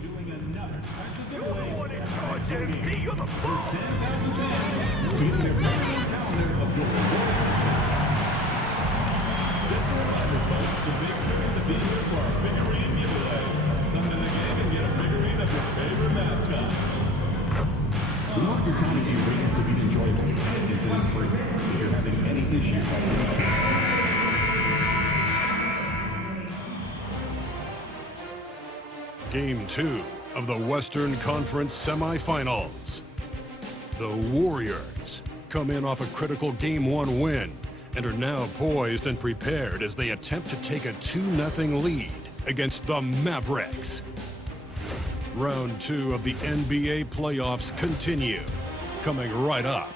You're the one in charge, MP. You're the boss. Just a reminder, folks, the big trigger to be here for our figurine giveaway. Come to the game and get a figurine of your favorite mascot. We want your county ingredients to be enjoyable and incident-free. If you're having any issues, Game 2 of the Western Conference semifinals. The Warriors come in off a critical Game 1 win and are now poised and prepared as they attempt to take a 2-0 lead against the Mavericks. Round 2 of the NBA playoffs continue, coming right up.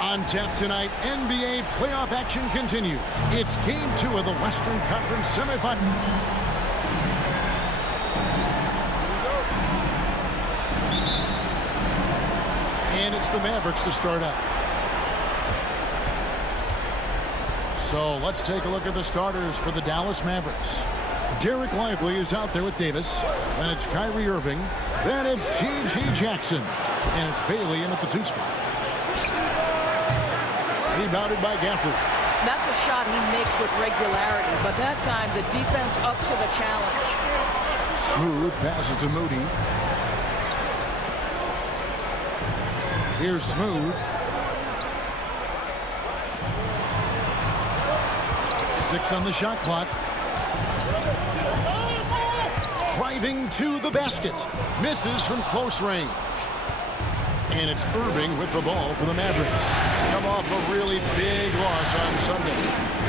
On tap tonight, NBA playoff action continues. It's Game 2 of the Western Conference semifinals. And it's the Mavericks to start out. So let's take a look at the starters for the Dallas Mavericks. Derek Lively is out there with Davis. Then it's Kyrie Irving. Then it's G.G. Jackson. And it's Bailey in at the 2 spot. Rebounded by Gafford. That's a shot he makes with regularity, but that time the defense up to the challenge. Smooth passes to Moody. Here's Smooth. 6 on the shot clock. Driving to the basket. Misses from close range. And it's Irving with the ball for the Mavericks. Come off a really big loss on Sunday.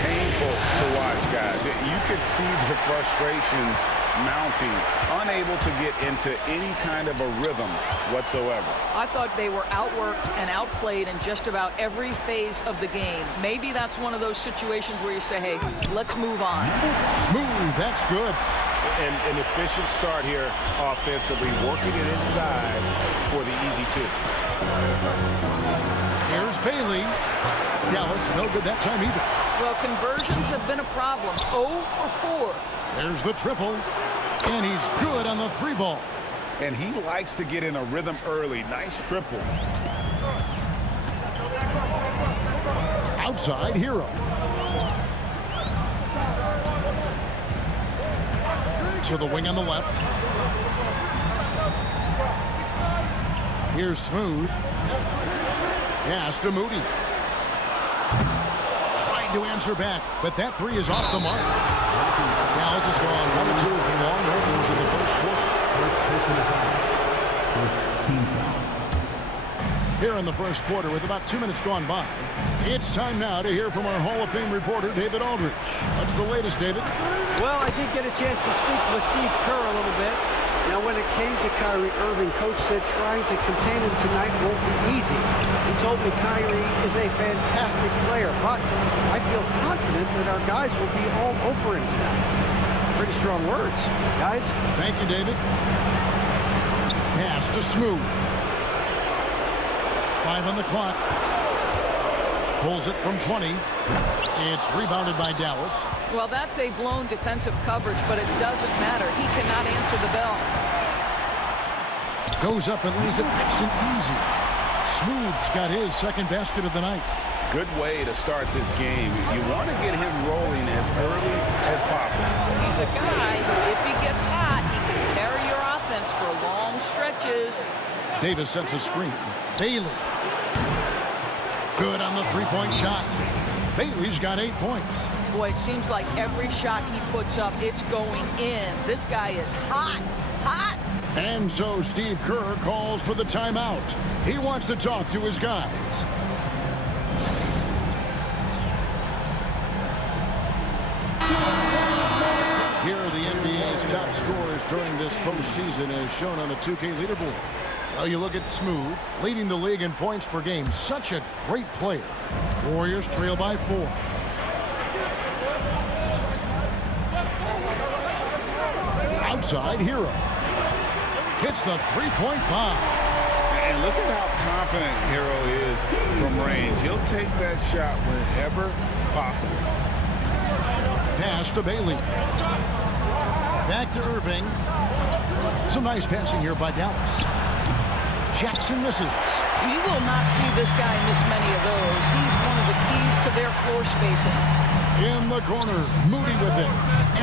Painful to watch, guys. You could see the frustrations mounting, unable to get into any kind of a rhythm whatsoever. I thought they were outworked and outplayed in just about every phase of the game. Maybe that's one of those situations where you say, hey, let's move on. Smooth, that's good. And an efficient start here offensively, working it inside for the easy 2. Here's Bailey. Dallas, no good that time either. Well, conversions have been a problem. 0 for 4. There's the triple. And he's good on the 3 ball. And he likes to get in a rhythm early. Nice triple. Outside Hero. To the wing on the left. Here's Smooth. Pass to Moody. Tried to answer back, but that 3 is off the mark. Dallas has gone 1 of 2 from long range in the first quarter. first team foul. Here in the first quarter with about 2 minutes gone by. It's time now to hear from our Hall of Fame reporter, David Aldridge. What's the latest, David? Well, I did get a chance to speak with Steve Kerr a little bit. Now, when it came to Kyrie Irving, Coach said trying to contain him tonight won't be easy. He told me Kyrie is a fantastic player, but I feel confident that our guys will be all over him tonight. Pretty strong words, guys. Thank you, David. Pass to Smooth. 5 on the clock. Pulls it from 20. It's rebounded by Dallas. Well, that's a blown defensive coverage, but it doesn't matter. He cannot answer the bell. Goes up and lays it nice and easy. Smooth's got his second basket of the night. Good way to start this game. You want to get him rolling as early as possible. He's a guy who, if he gets hot, he can carry your offense for long stretches. Davis sets a screen. Bailey. Good on the three-point shot. Bailey's got 8 points. Boy, it seems like every shot he puts up, it's going in. This guy is hot, hot. And so Steve Kerr calls for the timeout. He wants to talk to his guys. Here are the NBA's top scorers during this postseason as shown on the 2K leaderboard. Well, you look at Smooth, leading the league in points per game. Such a great player. Warriors trail by 4. Outside Hero. Hits the three-point bomb. And look at how confident Hero is from range. He'll take that shot whenever possible. Pass to Bailey. Back to Irving. Some nice passing here by Dallas. Jackson misses. You will not see this guy miss many of those. He's one of the keys to their floor spacing. In the corner, Moody with it.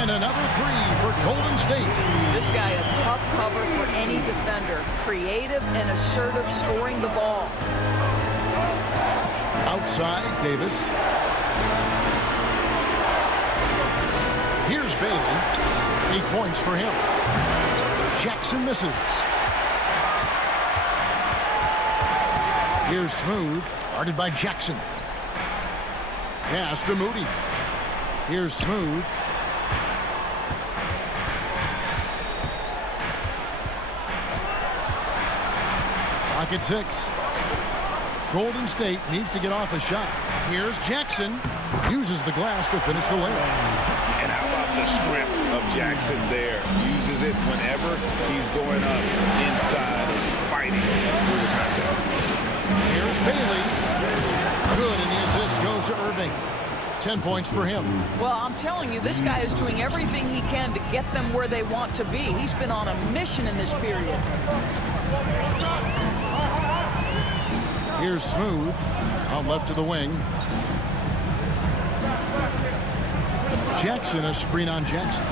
And another three for Golden State. This guy a tough cover for any defender. Creative and assertive scoring the ball. Outside, Davis. Here's Bailey. 8 points for him. Jackson misses. Here's Smooth, guarded by Jackson. Pass to Moody. Here's Smooth. Pocket 6. Golden State needs to get off a shot. Here's Jackson. Uses the glass to finish the layup. And how about the strength of Jackson there? Uses it whenever he's going up inside and fighting through the contact. Here's Bailey. Good, and the assist goes to Irving. 10 points for him. Well, I'm telling you, this guy is doing everything he can to get them where they want to be. He's been on a mission in this period. Here's Smooth. Out left to the wing. Jackson, a screen on Jackson.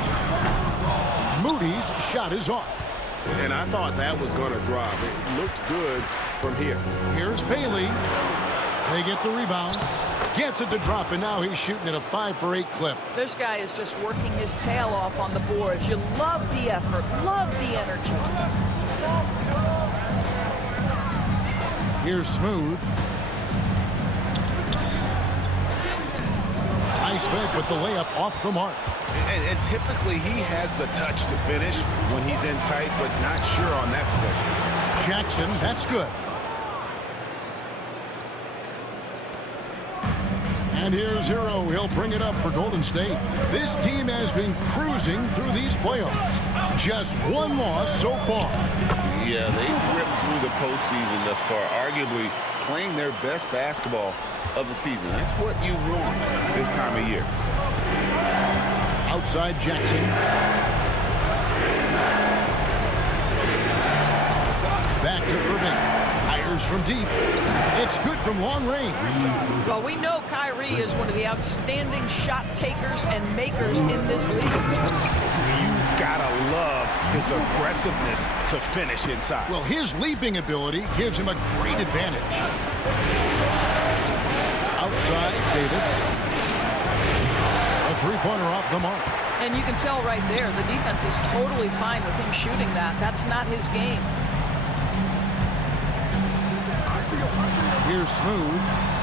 Moody's shot is off. And I thought that was going to drop. It looked good from here. Here's Bailey. They get the rebound. Gets it to drop, and now he's shooting at a 5 for 8 clip. This guy is just working his tail off on the boards. You love the effort, love the energy. Here's Smooth. Nice fake with the layup off the mark. And typically he has the touch to finish when he's in tight, but not sure on that possession. Jackson, that's good. And here's Hero. He'll bring it up for Golden State. This team has been cruising through these playoffs. Just one loss so far. Yeah, they've ripped through the postseason thus far, arguably playing their best basketball of the season. That's what you want this time of year. Outside Jackson. Back to Irving. Fires from deep. It's good from long range. Well, we know Kyrie is one of the outstanding shot takers and makers in this league. You gotta love his aggressiveness to finish inside. Well, his leaping ability gives him a great advantage. Outside, Davis. A three-pointer off the mark. And you can tell right there, the defense is totally fine with him shooting that. That's not his game. Here's Smooth.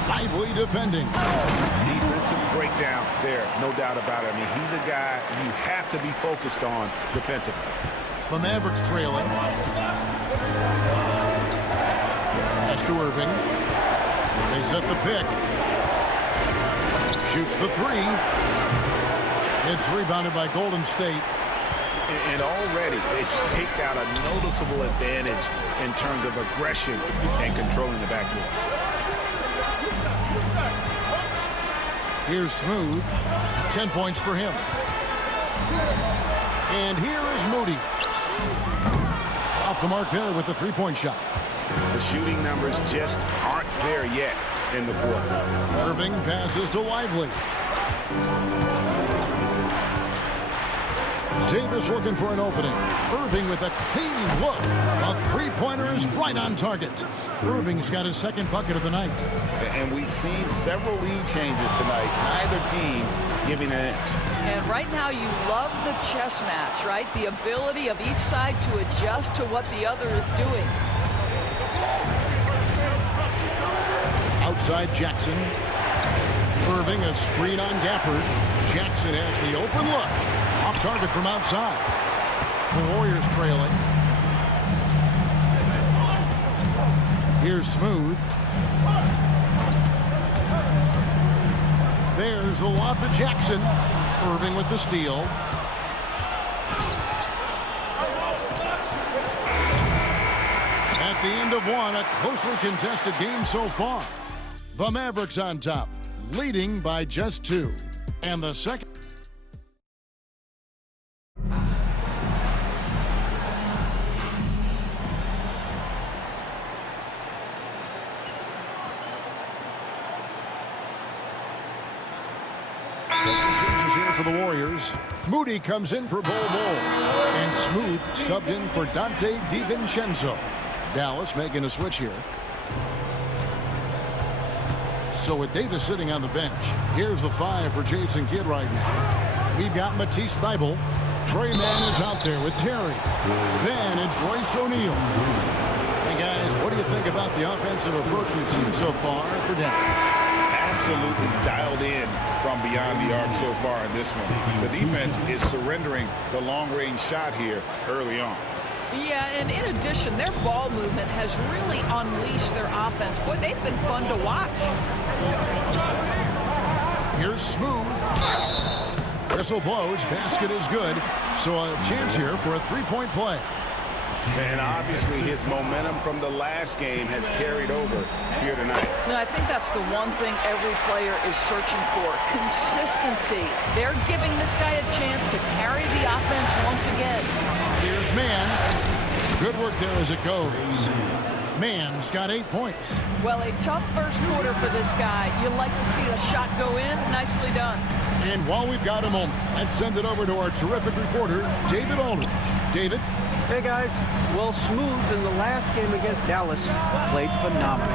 Lively defending. Defensive breakdown there, no doubt about it. I mean, he's a guy you have to be focused on defensively. The Mavericks trailing. Pass to Irving. They set the pick. Shoots the three. It's rebounded by Golden State. And already they've staked out a noticeable advantage in terms of aggression and controlling the backboard. Here's Smooth. 10 points for him. And here is Moody. Off the mark there with the three-point shot. The shooting numbers just aren't there yet in the quarter. Irving passes to Lively. Davis looking for an opening. Irving with a clean look. A three-pointer is right on target. Irving's got his second bucket of the night. And we've seen several lead changes tonight. Neither team giving an inch. And right now you love the chess match, right? The ability of each side to adjust to what the other is doing. Outside Jackson. Irving a screen on Gafford. Jackson has the open look. Off target from outside. The Warriors trailing. Here's Smooth. There's the lob to Jackson. Irving with the steal. At the end of one, a closely contested game so far. The Mavericks on top, leading by just 2. And the second. Changes here for the Warriors. Moody comes in for Bol Bol. And Smooth subbed in for Dante DiVincenzo. Dallas making a switch here. So with Davis sitting on the bench, here's the 5 for Jason Kidd right now. We've got Matisse Thybulle. Trey Mann is out there with Terry. Then it's Royce O'Neal. Hey guys, what do you think about the offensive approach we've seen so far for Dallas? Absolutely dialed in from beyond the arc so far in this one. The defense is surrendering the long-range shot here early on. Yeah, and in addition, their ball movement has really unleashed their offense. Boy, they've been fun to watch. Here's Smooth. Whistle blows. Basket is good. So a chance here for a three-point play. And obviously his momentum from the last game has carried over here tonight. No, I think that's the one thing every player is searching for. Consistency. They're giving this guy a chance to carry the offense once again. Here's Mann. Good work there as it goes. Mann's got 8 points. Well, a tough first quarter for this guy. You like to see a shot go in. Nicely done. And while we've got a moment, let's send it over to our terrific reporter, David Aldridge. David? Hey guys, well, Smooth in the last game against Dallas played phenomenal.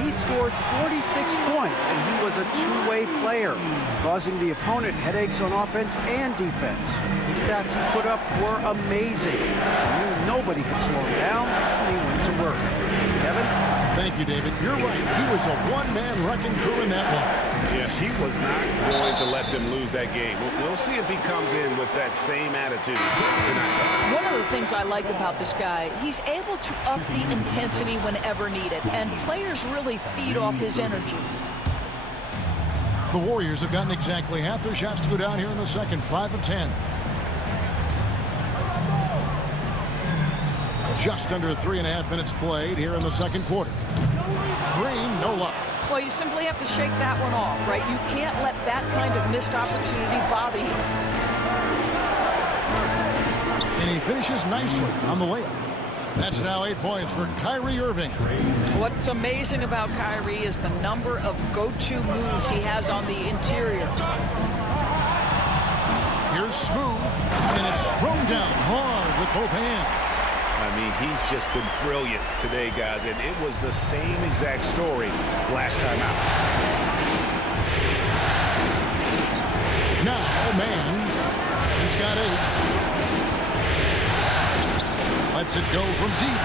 He scored 46 points and he was a two-way player, causing the opponent headaches on offense and defense. The stats he put up were amazing. He knew nobody could slow him down and he went to work. Kevin? Thank you, David. You're right. He was a one-man wrecking crew in that one. Yeah, he was not going to let them lose that game. We'll see if he comes in with that same attitude tonight. One of the things I like about this guy, he's able to up the intensity whenever needed, and players really feed off his energy. The Warriors have gotten exactly half their shots to go down here in the second, 5 of 10. Just under 3.5 minutes played here in the second quarter. Green, no luck. Well, you simply have to shake that one off, right? You can't let that kind of missed opportunity bother you. And he finishes nicely on the layup. That's now 8 points for Kyrie Irving. What's amazing about Kyrie is the number of go-to moves he has on the interior. Here's Smooth, and it's thrown down hard with both hands. I mean, he's just been brilliant today, guys, and it was the same exact story last time out. Now, Mann, he's got 8. Lets it go from deep.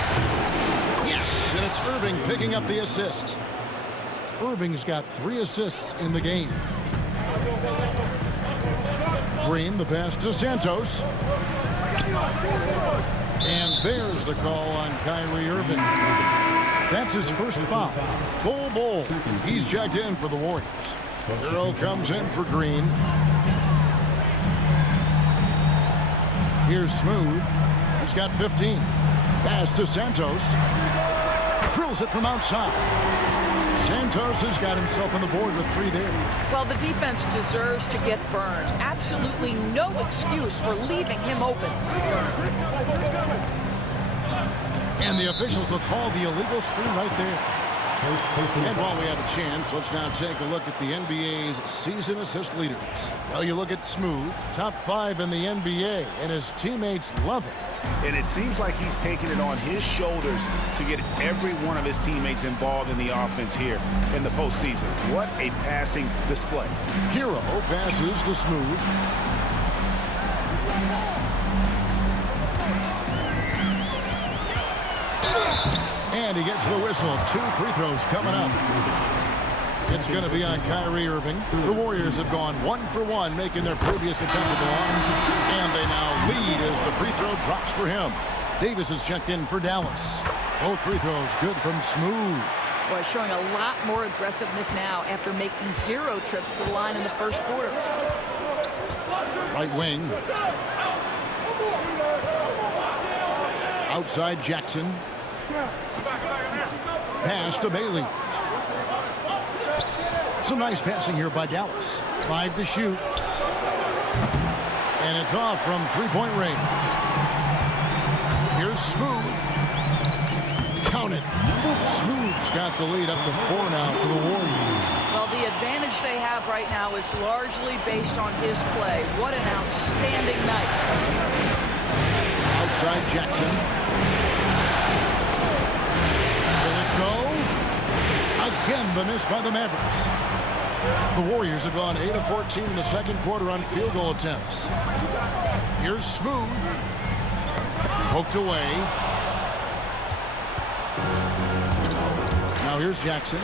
Yes, and it's Irving picking up the assist. Irving's got 3 assists in the game. Green, the pass to Santos. And there's the call on Kyrie Irving. That's his first foul. Bol Bol, he's checked in for the Warriors. Hero comes in for Green. Here's Smooth. He's got 15. Pass to Santos. Drills it from outside. Santos has got himself on the board with 3 there. Well, the defense deserves to get burned. Absolutely no excuse for leaving him open. And the officials will call the illegal screen right there. And while we have a chance, let's now take a look at the NBA's season assist leaders. Well, you look at Smooth, top 5 in the NBA, and his teammates love him. And it seems like he's taking it on his shoulders to get every one of his teammates involved in the offense here in the postseason. What a passing display. Hero passes to Smooth. And he gets the whistle. 2 free throws coming up. It's going to be on Kyrie Irving. The Warriors have gone 1 for 1, making their previous attempt at the line. And they now lead as the free throw drops for him. Davis is checked in for Dallas. Both free throws good from Smooth. Boy, showing a lot more aggressiveness now after making 0 trips to the line in the first quarter. Right wing. Outside Jackson. Pass to Bailey. Some nice passing here by Dallas. 5 to shoot. And it's off from 3-point range. Here's Smooth. Count it. Smooth's got the lead up to 4 now for the Warriors. Well, the advantage they have right now is largely based on his play. What an outstanding night. Outside Jackson. Will it go? Again, the miss by the Mavericks. The Warriors have gone 8 of 14 in the second quarter on field goal attempts. Here's Smooth. Poked away. Now here's Jackson.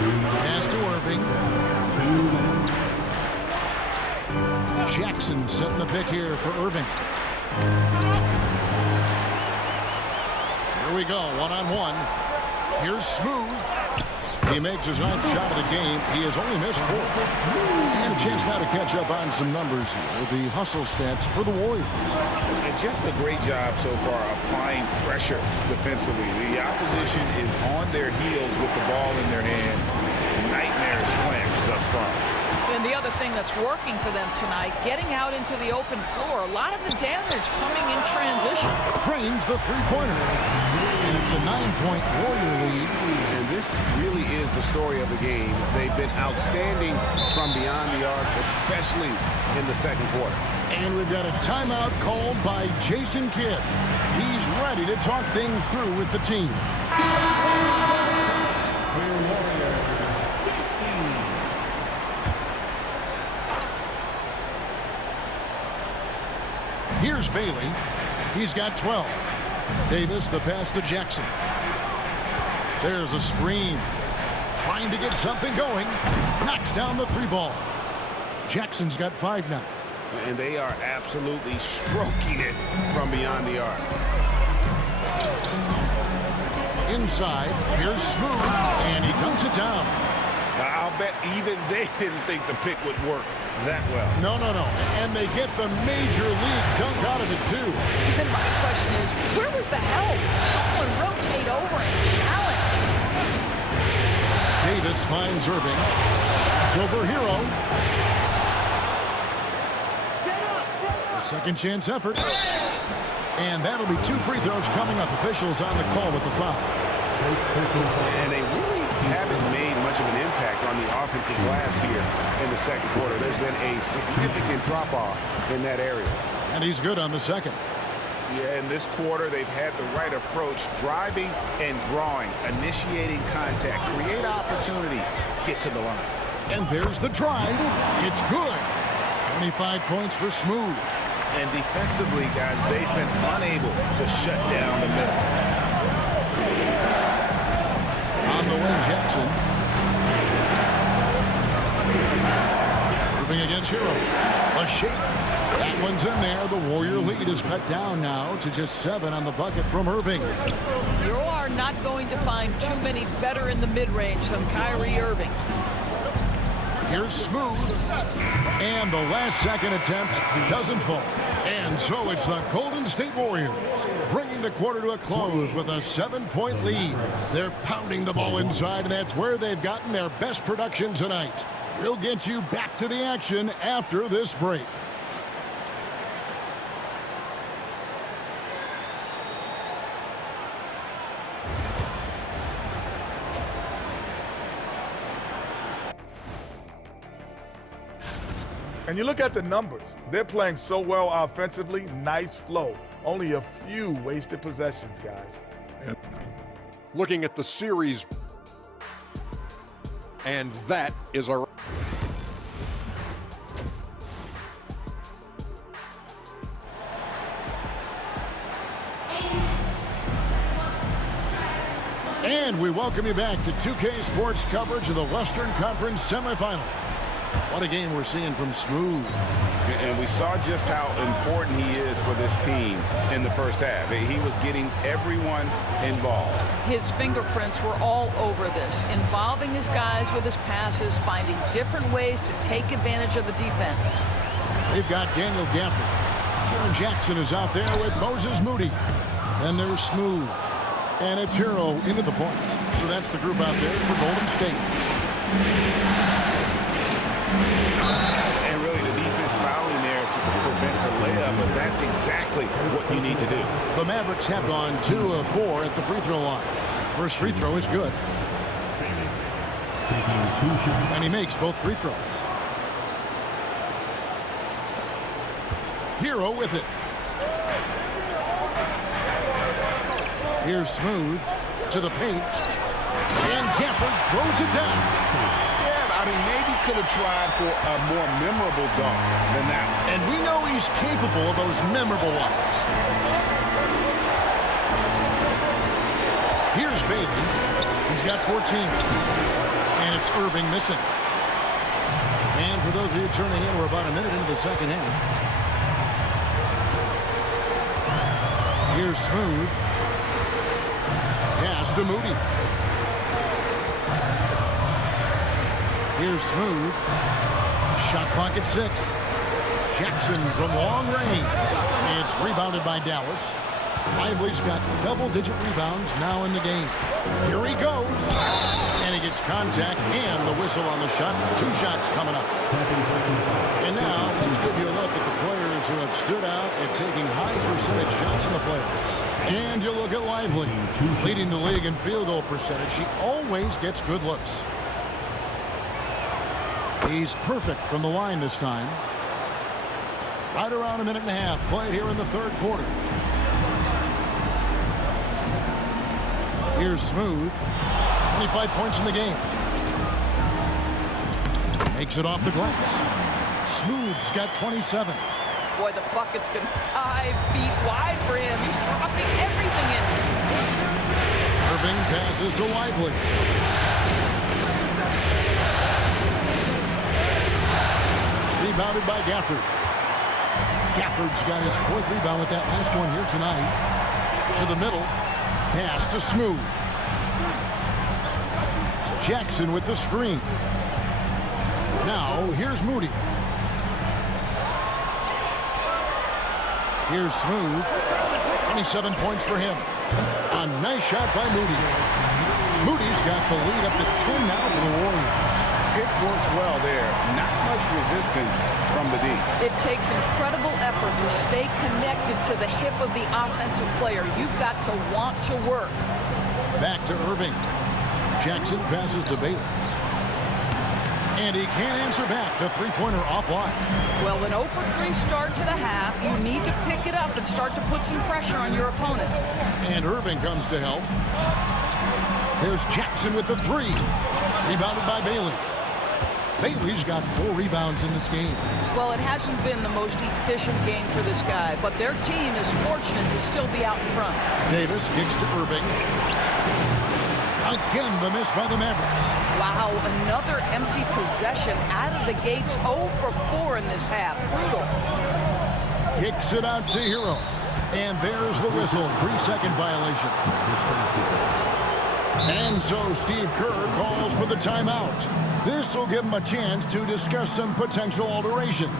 Pass to Irving. Jackson setting the pick here for Irving. Here we go, one-on-one. Here's Smooth. He makes his 9th shot of the game. He has only missed 4. And a chance now to catch up on some numbers here. The hustle stats for the Warriors. And just a great job so far applying pressure defensively. The opposition is on their heels with the ball in their hand. Nightmares clamps thus far. And the other thing that's working for them tonight, getting out into the open floor. A lot of the damage coming in transition. Trains the three-pointer. And it's a 9-point Warrior lead. And this really is the story of the game. They've been outstanding from beyond the arc, especially in the second quarter. And we've got a timeout called by Jason Kidd. He's ready to talk things through with the team. Here's Bailey. He's got 12. Davis, the pass to Jackson. There's a screen. Trying to get something going. Knocks down the 3 ball. Jackson's got 5 now. And they are absolutely stroking it from beyond the arc. Inside, here's Smooth, and he dunks it down. Now, I'll bet even they didn't think the pick would work that well. No. And they get the major league dunk out of it, too. And my question is, where was the help? Someone rotate over and challenge. Davis finds Irving. Silver Hero. A second chance effort. And that'll be 2 free throws coming up. Officials on the call with the foul. And they really haven't made much of an impact on the offensive glass here in the second quarter. There's been a significant drop-off in that area. And he's good on the second. Yeah, in this quarter, they've had the right approach, driving and drawing, initiating contact, create opportunities, get to the line. And there's the drive. It's good. 25 points for Smooth. And defensively, guys, they've been unable to shut down the middle. On the wing, Jackson. Irving against Hero. A shake. That one's in there. The Warrior lead is cut down now to just 7 on the bucket from Irving. You are not going to find too many better in the mid-range than Kyrie Irving. Here's Smooth. And the last second attempt doesn't fall. And so it's the Golden State Warriors bringing the quarter to a close with a 7-point lead. They're pounding the ball inside, and that's where they've gotten their best production tonight. We'll get you back to the action after this break. And you look at the numbers. They're playing so well offensively. Nice flow. Only a few wasted possessions, guys. Looking at the series, and that is a... And we welcome you back to 2K Sports coverage of the Western Conference semifinals. What a game we're seeing from Smooth. And we saw just how important he is for this team in the first half. He was getting everyone involved. His fingerprints were all over this, involving his guys with his passes, finding different ways to take advantage of the defense. They've got Daniel Gafford. Jaren Jackson is out there with Moses Moody. Then there's Smooth. And it's Hero into the point. So that's the group out there for Golden State. And really the defense fouling there to prevent the layup, but that's exactly what you need to do. The Mavericks have gone 2 of 4 at the free throw line. First free throw is good. Taking 2 shots. And he makes both free throws. Hero with it. Here's Smooth to the paint. And Gafford throws it down. Yeah, I mean, maybe could have tried for a more memorable dunk than that one. And we know he's capable of those memorable ones. Here's Bailey. He's got 14. And it's Irving missing. And for those of you turning in, we're about a minute into the second half. Here's Smooth. Pass to Moody. Here's Smooth. Shot clock at 6. Jackson from long range. And it's rebounded by Dallas. Lively's got double-digit rebounds now in the game. Here he goes. And he gets contact and the whistle on the shot. 2 shots coming up. And now let's give you a look at the players who have stood out at taking high percentage shots in the playoffs. And you look at Lively, leading the league in field goal percentage. He always gets good looks. He's perfect from the line this time. Right around a minute and a half played here in the third quarter. Here's Smooth. 25 points in the game. Makes it off the glass. Smooth's got 27. Boy, the bucket's been 5 feet wide for him. He's dropping everything in. Irving passes to Lively. Rebounded by Gafford. Gafford's got his 4th rebound with that last one here tonight. To the middle. Pass to Smooth. Jackson with the screen. Now, here's Moody. Here's Smooth. 27 points for him. A nice shot by Moody. Moody's got the lead up to 10 now for the Warriors. It works well there. Not much resistance from the D. It takes incredible effort to stay connected to the hip of the offensive player. You've got to want to work. Back to Irving. Jackson passes to Bailey. And he can't answer back. The three-pointer offline. Well, an 0 for 3 start to the half. You need to pick it up and start to put some pressure on your opponent. And Irving comes to help. There's Jackson with the 3. Rebounded by Bailey. Bailey's got 4 rebounds in this game. Well, it hasn't been the most efficient game for this guy, but their team is fortunate to still be out in front. Davis kicks to Irving. Again, the miss by the Mavericks. Wow, another empty possession out of the gates. 0 for 4 in this half. Brutal. Kicks it out to Hero. And there's the whistle. 3-second violation. And so Steve Kerr calls for the timeout. This will give him a chance to discuss some potential alterations.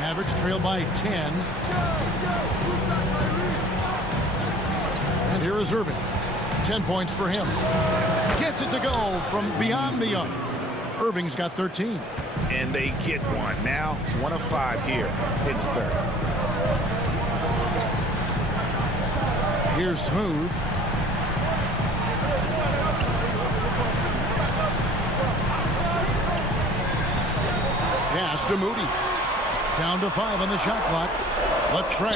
Mavericks trail by 10. And here is Irving. 10 points for him. Gets it to go from beyond the arc. Irving's got 13. And they get one. Now 1 of 5 here in the third. Here's Smooth. Pass to Moody. Down to 5 on the shot clock. Latre,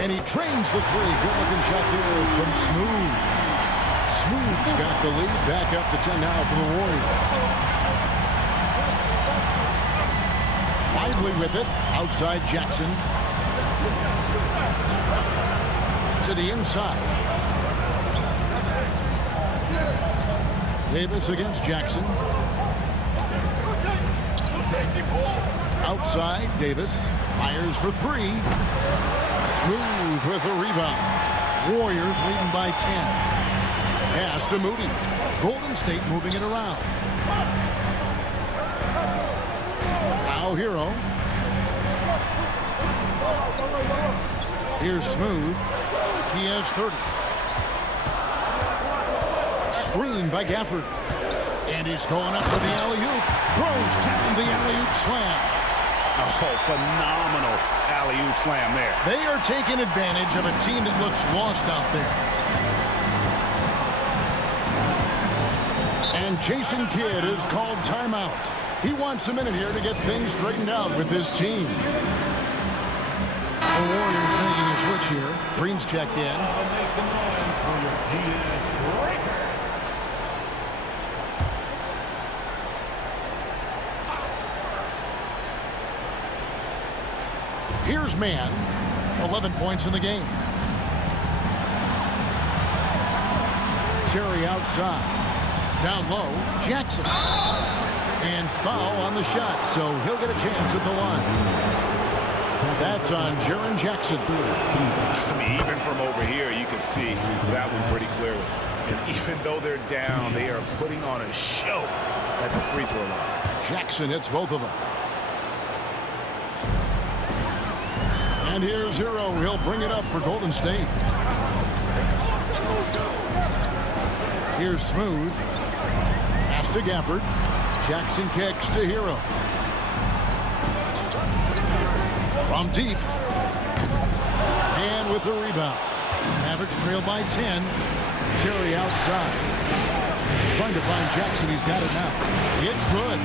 and he trains the 3. Good-looking shot there from Smooth. Smooth's got the lead. Back up to 10 now for the Warriors. Lively with it. Outside Jackson. To the inside. Davis against Jackson. Outside, Davis fires for 3. Smooth with the rebound. Warriors leading by 10. Pass to Moody. Golden State moving it around. Now Hero. Here's Smooth. He has 30. Screen by Gafford. And he's going up for the alley-oop. Throws down the alley-oop slam. Oh, phenomenal alley-oop slam there. They are taking advantage of a team that looks lost out there. And Jason Kidd is called timeout. He wants a minute here to get things straightened out with this team. The Warriors making a switch here. Green's checked in. Here's Mann. 11 points in the game. Terry outside. Down low, Jackson. And foul on the shot, so he'll get a chance at the line. That's on Jaren Jackson. I mean, even from over here, you can see that one pretty clearly. And even though they're down, they are putting on a show at the free throw line. Jackson hits both of them. And here's Hero. He'll bring it up for Golden State. Here's Smooth. Pass to Gafford. Jackson kicks to Hero. From deep. And with the rebound. Mavericks trail by 10. Terry outside. Trying to find Jackson. He's got it now. It's good.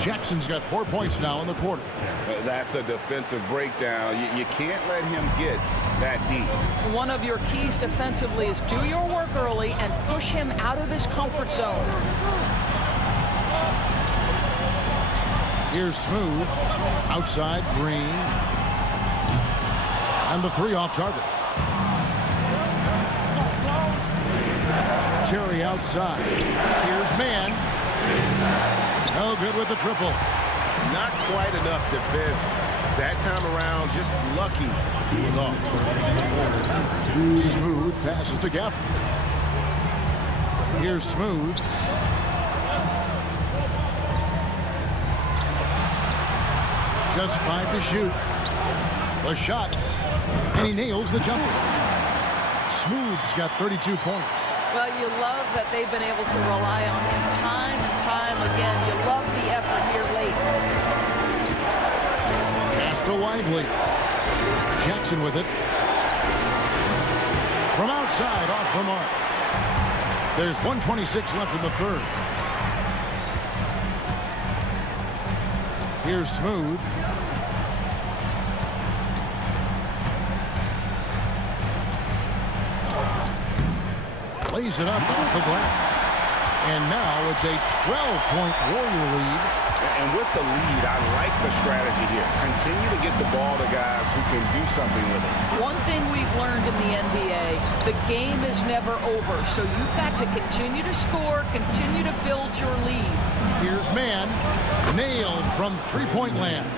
Jackson's got 4 points now in the quarter. That's a defensive breakdown. You can't let him get that deep. One of your keys defensively is do your work early and push him out of his comfort zone. Here's Smooth. Outside, Green. And the 3 off target. Terry outside. Here's Mann. No good with the triple. Not quite enough defense. That time around, just lucky he was off. Smooth passes to Gafford. Here's Smooth. Just 5 to shoot. The shot. And he nails the jumper. Smooth's got 32 points. Well, you love that they've been able to rely on him time and time again. You love the effort here late. Pass to Lively. Jackson with it. From outside, off the mark. There's 1:26 left in the third. Here's Smooth. Lays it up off the glass. And now it's a 12-point Warrior lead. And with the lead, I like the strategy here. Continue to get the ball to guys who can do something with it. One thing we've learned in the NBA, the game is never over. So you've got to continue to score, continue to build your lead. Here's Mann. Nailed from three-point land.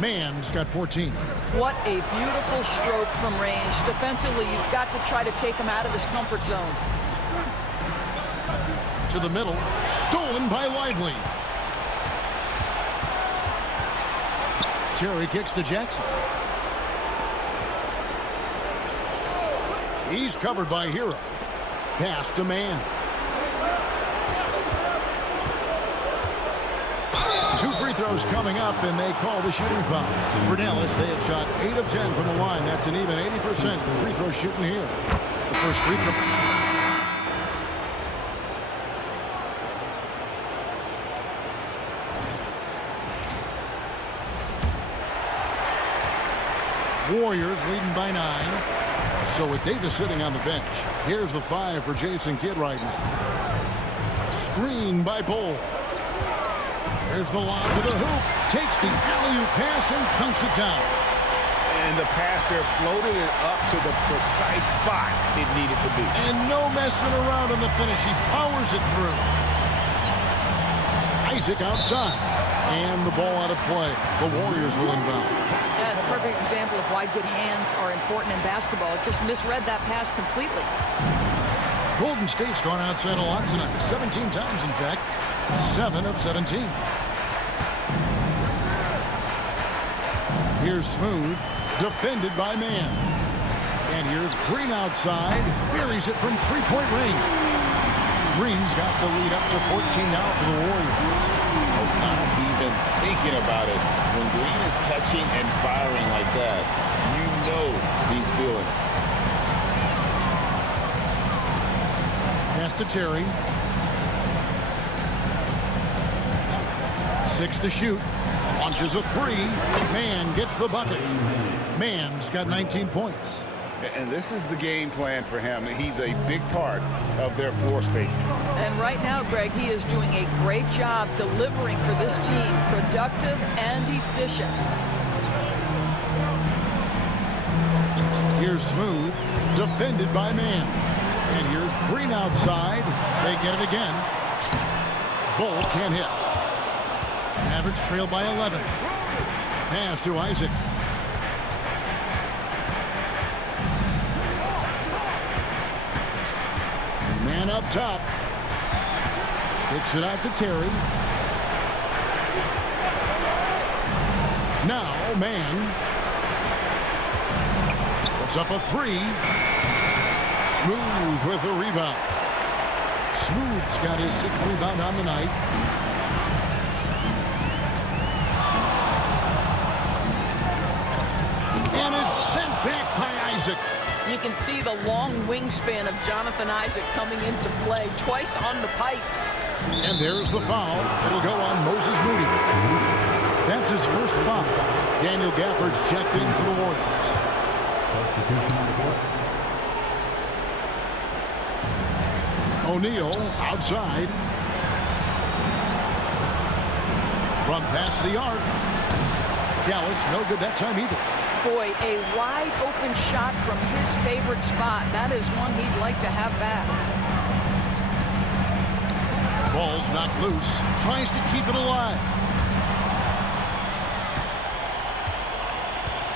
Mann's got 14. What a beautiful stroke from range. Defensively, you've got to try to take him out of his comfort zone. To the middle. Stolen by Lively. Terry kicks to Jackson. He's covered by Hero. Pass to Mann. 2 free throws coming up, and they call the shooting foul. For Dallas, they have shot 8 of 10 from the line. That's an even 80% free throw shooting here. The first free throw. Warriors leading by 9. So with Davis sitting on the bench, here's the 5 for Jason Kidd right now. Screen by Bull. There's the lob to the hoop. Takes the alley-oop pass and dunks it down. And the pass there floated it up to the precise spot it needed to be. And no messing around on the finish. He powers it through. Isaac outside. And the ball out of play. The Warriors will inbound. Yeah, the perfect example of why good hands are important in basketball. It just misread that pass completely. Golden State's gone outside a lot tonight. 17 times, in fact. 7 of 17. Here's Smooth. Defended by Man. And here's Green outside. Buries it from three-point range. Green's got the lead up to 14 now for the Warriors. Not even thinking about it. When Green is catching and firing like that, you know he's feeling it. Pass to Terry. 6 to shoot. Launches a 3. Man gets the bucket. Man's got 19 points. And this is the game plan for him. He's a big part of their floor spacing. And right now, Greg, he is doing a great job delivering for this team. Productive and efficient. Here's Smooth. Defended by Man. And here's Green outside. They get it again. Bull can't hit. Mavericks trail by 11. Pass to Isaac. Man up top. Kicks it out to Terry. Now Man. Puts up a 3. Smooth with the rebound. Smooth's got his 6th rebound on the night. And it's sent back by Isaac. You can see the long wingspan of Jonathan Isaac coming into play twice on the pipes. And there's the foul. It'll go on Moses Moody. That's his first foul. Daniel Gafford's checked in for the Warriors. O'Neal outside. From past the arc. Dallas no good that time either. Boy, a wide open shot from his favorite spot. That is one he'd like to have back. Ball's knocked loose. Tries to keep it alive.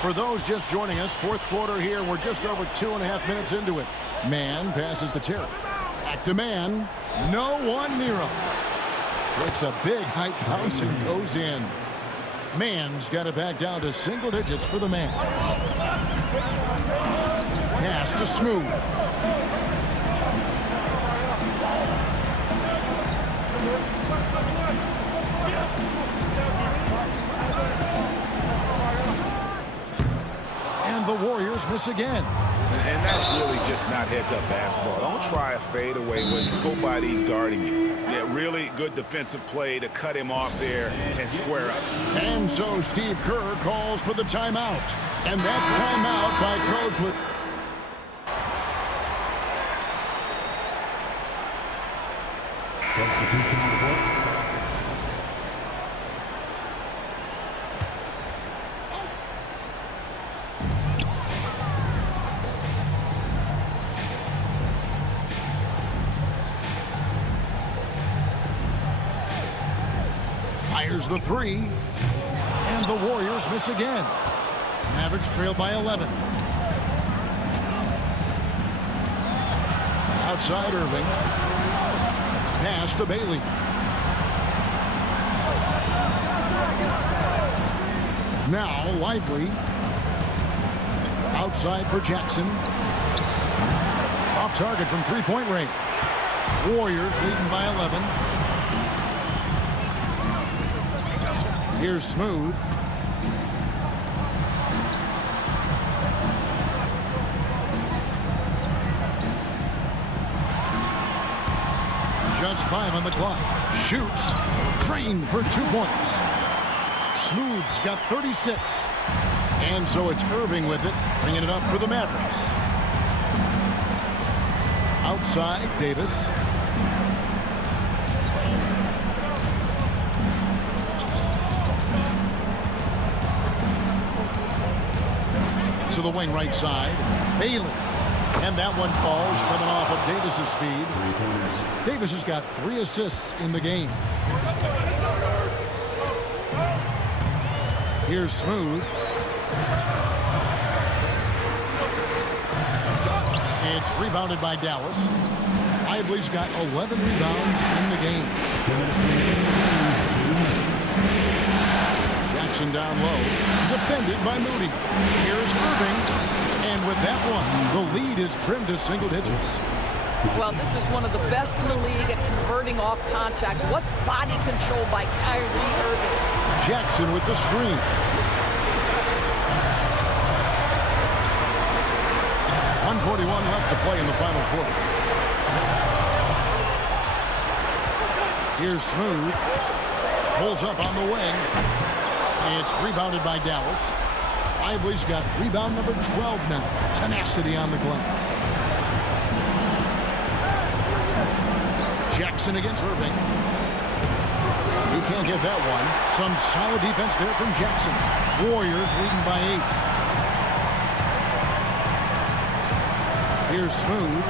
For those just joining us, 4th quarter here. We're just over 2.5 minutes into it. Man passes to Terry. Back to Man. No one near him. It's a big height bounce and goes in. Man's got it back down to single digits for the Mans. Pass to Smooth. And the Warriors miss again. And that's really just not heads-up basketball. Don't try a fadeaway when nobody's guarding you. Yeah, really good defensive play to cut him off there and square up. And so Steve Kerr calls for the timeout. And that timeout by Coach with... Fires the 3. And the Warriors miss again. Mavericks trail by 11. Outside Irving. Pass to Bailey. Now Lively. Outside for Jackson. Off target from three-point range. Warriors leading by 11. Here's Smooth. Just 5 on the clock. Shoots. Drained for 2 points. Smooth's got 36. And so it's Irving with it, bringing it up for the Mavericks. Outside, Davis. To the wing right side. Bailey. And that one falls, coming off of Davis's feed. Davis has got 3 assists in the game. Here's Smooth. It's rebounded by Dallas. Lively's got 11 rebounds in the game. Jackson down low. Defended by Moody. Here's Irving. And with that one, the lead is trimmed to single digits. Well, this is one of the best in the league at converting off contact. What body control by Kyrie Irving. Jackson with the screen. .141 left to play in the final quarter. Here's Smooth. Pulls up on the wing. It's rebounded by Dallas. Lively's got rebound number 12 now. Tenacity on the glass. Jackson against Irving. He can't get that one. Some solid defense there from Jackson. Warriors leading by 8. Here's Smooth.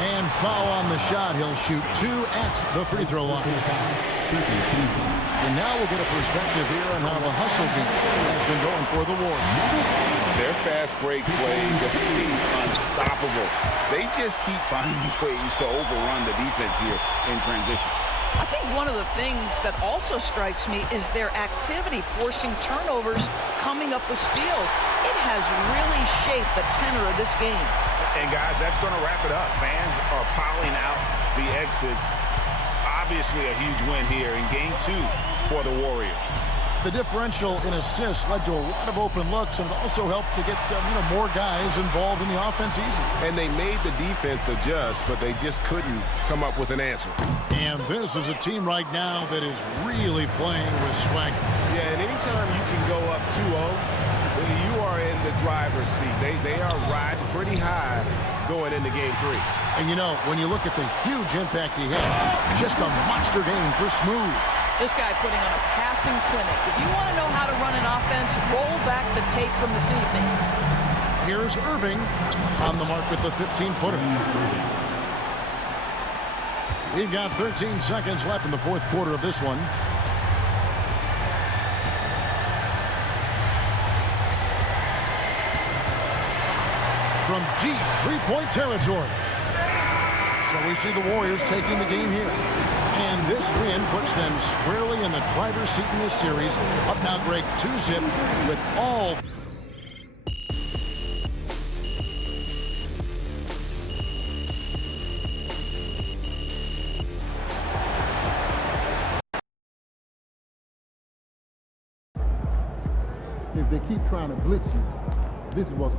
And foul on the shot. He'll shoot 2 at the free throw line. And now we'll get a perspective here on how the hustle game has been going for the Warriors. Their fast break plays have seemed unstoppable. They just keep finding ways to overrun the defense here in transition. I think one of the things that also strikes me is their activity, forcing turnovers, coming up with steals. It has really shaped the tenor of this game. And guys, that's going to wrap it up. Fans are piling out the exits. Obviously a huge win here in Game 2 for the Warriors. The differential in assists led to a lot of open looks, and it also helped to get more guys involved in the offense easy. And they made the defense adjust, but they just couldn't come up with an answer. And this is a team right now that is really playing with swagger. Yeah, and anytime you can go up 2-0, you are in the driver's seat. They are riding pretty high going into Game 3. And when you look at the huge impact he had, just a monster game for Smooth. This guy putting on a passing clinic. If you want to know how to run an offense, roll back the tape from this evening. Here's Irving on the mark with the 15-footer. We've got 13 seconds left in the fourth quarter of this one. From deep three-point territory. So we see the Warriors taking the game here. And this win puts them squarely in the driver's seat in this series. Up now, Greg, 2-zip with all. If they keep trying to blitz you, this is what's